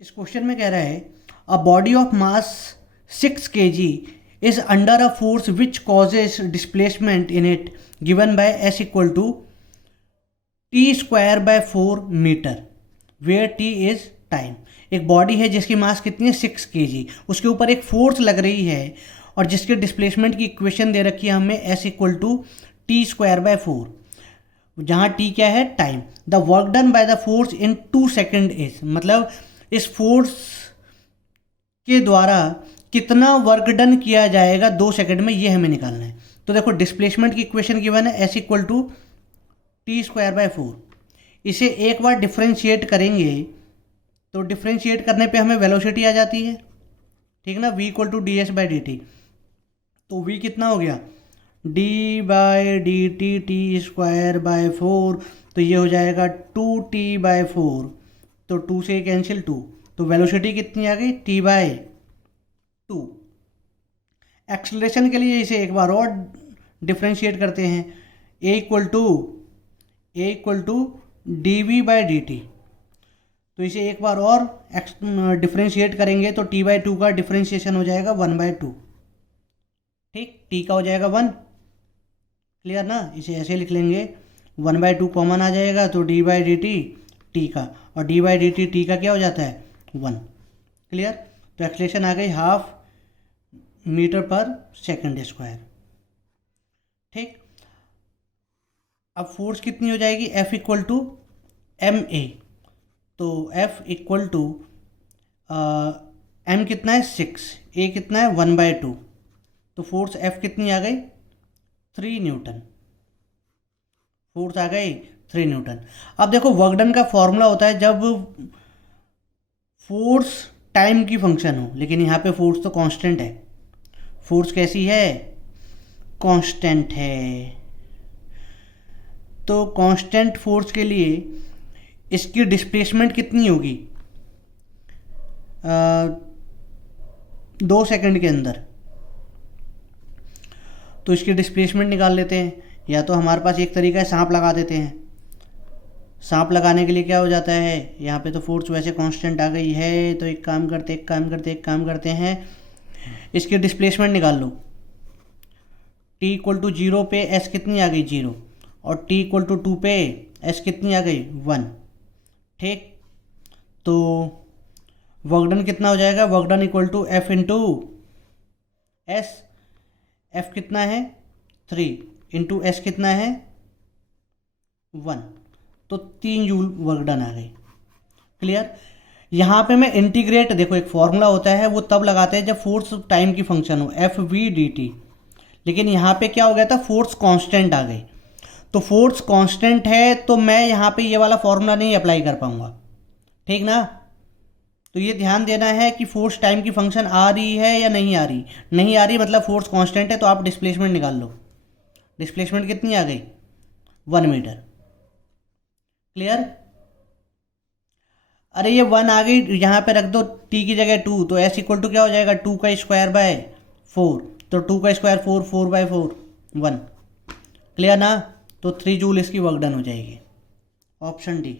इस क्वेश्चन में कह रहा है a body of mass 6 kg is under a force which causes displacement in it given by s equal to t square by 4 metre where t is time. एक body है जिसकी मास कितनी है 6 kg, उसके ऊपर एक फोर्स लग रही है और जिसके डिस्प्लेसमेंट की इक्वेशन दे रखी है हमें s equal to t square by 4, जहाँ टी क्या है time. The work done by the force in 2 second is, मतलब इस फोर्स के द्वारा कितना वर्क डन किया जाएगा 2 सेकंड में, ये हमें निकालना है। तो देखो डिस्प्लेसमेंट की इक्वेशन गिवन है s equal to t square by 4। इसे एक बार डिफ्रेंशिएट करेंगे तो डिफ्रेंशिएट करने पे हमें वेलोसिटी आ जाती है, ठीक ना, v equal to d s by d t. तो v कितना हो गया d by d t t square by 4, तो ये हो जाएगा 2t बाय 4, तो 2 से कैंसिल 2, तो वेलोसिटी कितनी आ गई t बाय 2। एक्सलेशन के लिए इसे एक बार और डिफ्रेंशिएट करते हैं, a equal to d v by d t, तो इसे एक बार और डिफ्रेंशिएट करेंगे तो t बाई 2 का डिफ्रेंशिएशन हो जाएगा 1/2, ठीक, t का हो जाएगा 1, क्लियर ना। इसे ऐसे लिख लेंगे 1/2 कॉमन आ जाएगा तो d by d t T का, और d by d t T का क्या हो जाता है 1, क्लियर। तो एक्सलेशन आ गई 1/2 मीटर पर सेकंड स्क्वायर, ठीक। अब फोर्स कितनी हो जाएगी F equal to m a, तो F इक्वल टू M कितना है 6, A कितना है 1/2, तो फोर्स F कितनी आ गई 3 न्यूटन, फोर्स आ गई 3 न्यूटन। अब देखो वर्क डन का फॉर्मूला होता है जब फोर्स टाइम की फंक्शन हो, लेकिन यहाँ पे फोर्स तो कांस्टेंट है। फोर्स कैसी है कांस्टेंट है, तो कांस्टेंट फोर्स के लिए इसकी डिस्प्लेसमेंट कितनी होगी 2 सेकंड के अंदर। तो इसकी डिस्प्लेसमेंट निकाल लेते हैं, या तो हमारे पास एक तरीका है सांप लगा देते हैं। सांप लगाने के लिए क्या हो जाता है, यहाँ पे तो फोर्स वैसे कांस्टेंट आ गई है, तो एक काम करते हैं इसकी डिस्प्लेसमेंट निकाल लो। t इक्वल टू 0 पे s कितनी आ गई 0, और t इक्वल टू 2 पे s कितनी आ गई 1, ठीक। तो वर्क डन कितना हो जाएगा, work done equal to f into s, f कितना है 3 इंटू s कितना है 1, तो 3 जूल वर्क डन आ गई, क्लियर। यहाँ पे मैं इंटीग्रेट, देखो एक फॉर्मूला होता है वो तब लगाते हैं जब फोर्स टाइम की फंक्शन हो एफ वी डी टी, लेकिन यहाँ पे क्या हो गया था फोर्स कांस्टेंट आ गई। तो फोर्स कांस्टेंट है तो मैं यहाँ पे ये वाला फॉर्मूला नहीं अप्लाई कर पाऊंगा, ठीक ना। तो ये ध्यान देना है कि फोर्स टाइम की फंक्शन आ रही है या नहीं आ रही, नहीं आ रही मतलब फोर्स कांस्टेंट है, तो आप डिस्प्लेसमेंट निकाल लो। डिस्प्लेसमेंट कितनी आ गई 1 मीटर, क्लियर। अरे ये 1 आ गई, यहाँ पे रख दो t की जगह 2, तो s इक्वल टू क्या हो जाएगा 2 का स्क्वायर बाय 4, तो 2 का स्क्वायर 4, 4/4 1, क्लियर ना। तो 3 जूल इसकी वर्क डन हो जाएगी, ऑप्शन डी।